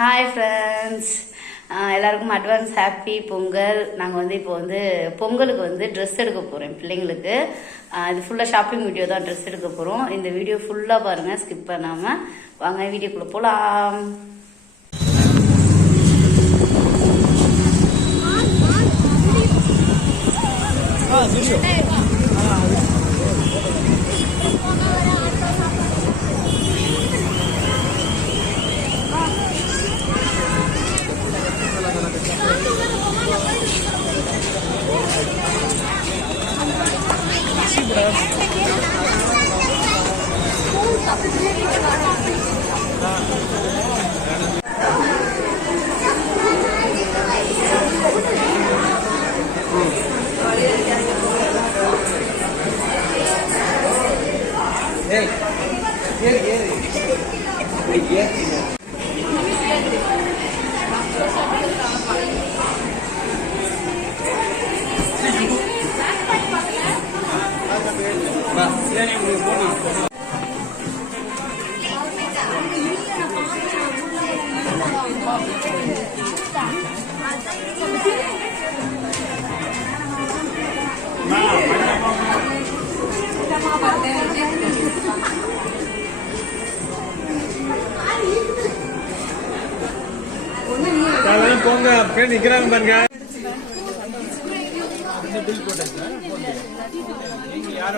Hi friends எல்லாருக்கும் advance happy Pongal. நாங்கள் வந்து இப்போ வந்து பொங்கலுக்கு வந்து ட்ரெஸ் எடுக்க போகிறோம் பிள்ளைங்களுக்கு. இது ஃபுல்லாக ஷாப்பிங் வீடியோ தான் ட்ரெஸ் எடுக்க போகிறோம் இந்த வீடியோ ஃபுல்லாக பாருங்கள் ஸ்கிப் பண்ணாமல் வாங்க வீடியோக்குள்ளே போகலாம் அதெல்லாம் போங்க அப்படியே நிக்கிறாங்க பாருங்க. நீங்க யார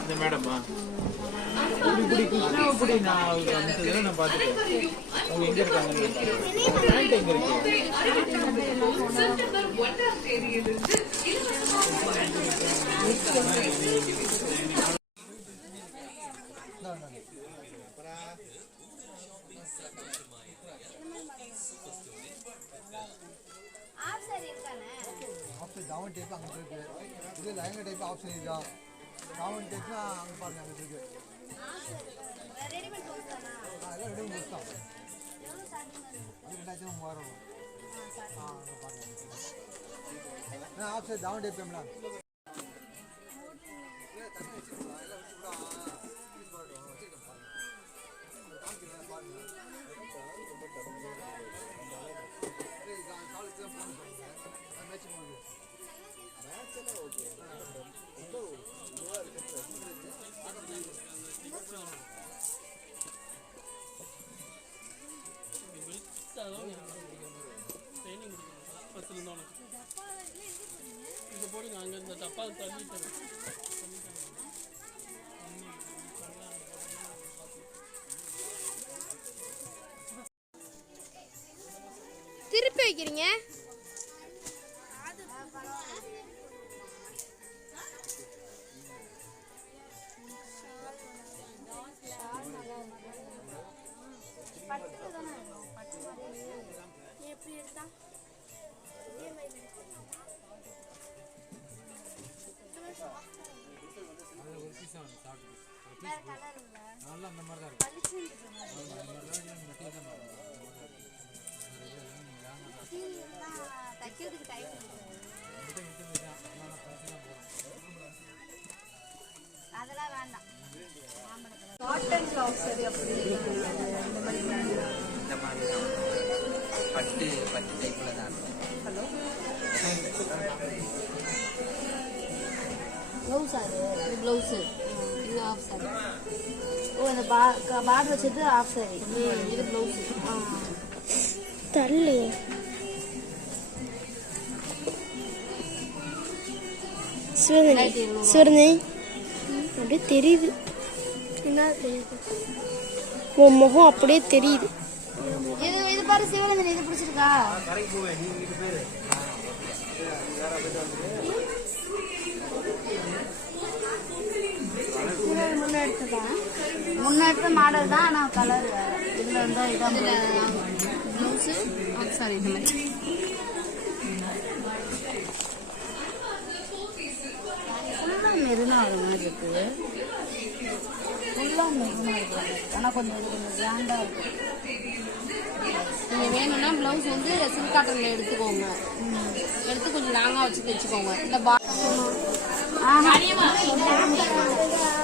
அந்த மேடமா இப்படி நான் அவருக்கு அனுப்பிச்சதுல நான் அவங்க எங்க இருக்காங்க பேண்ட் எங்க இருக்கு ஆப்ஷன் டவுன் டைப் அங்கே இருக்கு இது லயங்க டைப் ஆப்ஷன் இதுதான் டவுன் டைப்னா அங்கே பாருங்க அங்கே இருக்கு ஆ எல்லாம் ரெடி முடிச்சு தான் அது ரெண்டாயிரத்தி மூவாயிரம் ஆ அங்கே பாருங்க ஆப்ஷன் டவுன் டைப் மேடம் போடுங்க இந்த டப்பா திருப்பி வைக்கிறீங்க? நல்லா அந்த மாதிரி தான் இருக்கும் தைக்கிறதுக்கு டைம் அதெல்லாம் வேண்டாம் இந்த மாதிரி தான் பட்டு பட்டு டைப்பில் தான் ப்ளவுஸ் அது ப்ளவுஸு இது ஆஃப் சாரி ஓ இந்த பா பார்டர் வச்சது ஆஃப் சாரி இது ப்ளவுஸ் தள்ளு சிவனே சிவனே அப்படியே தெரியுது. என்ன தெரியுது? உன் முகம் அப்படியே தெரியுது. இது இது பாரு சிவனந்தன் இது பிடிச்சிருக்கா? முன்ன எடுத்ததா முன்ன எடுத்த மாடல் தான் ஆனால் கலர் வேற இதுல இதான் ப்ளவுஸு சாரி இந்த மாதிரி ஃபுல்லாக மெருனாக ஒரு மாதிரி இருக்குது ஃபுல்லாக மெருனாக இருக்குது ஆனால் கொஞ்சம் இது கொஞ்சம் கிராண்டாக இருக்கும் நீங்கள் வேணும்னா ப்ளவுஸ் வந்து சில்க் காட்டன்ல எடுத்துக்கோங்க எடுத்து கொஞ்சம் லாங்கா வச்சு தைச்சுக்கோங்க இல்ல பா ரொம்ப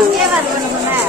இங்கே வரணும்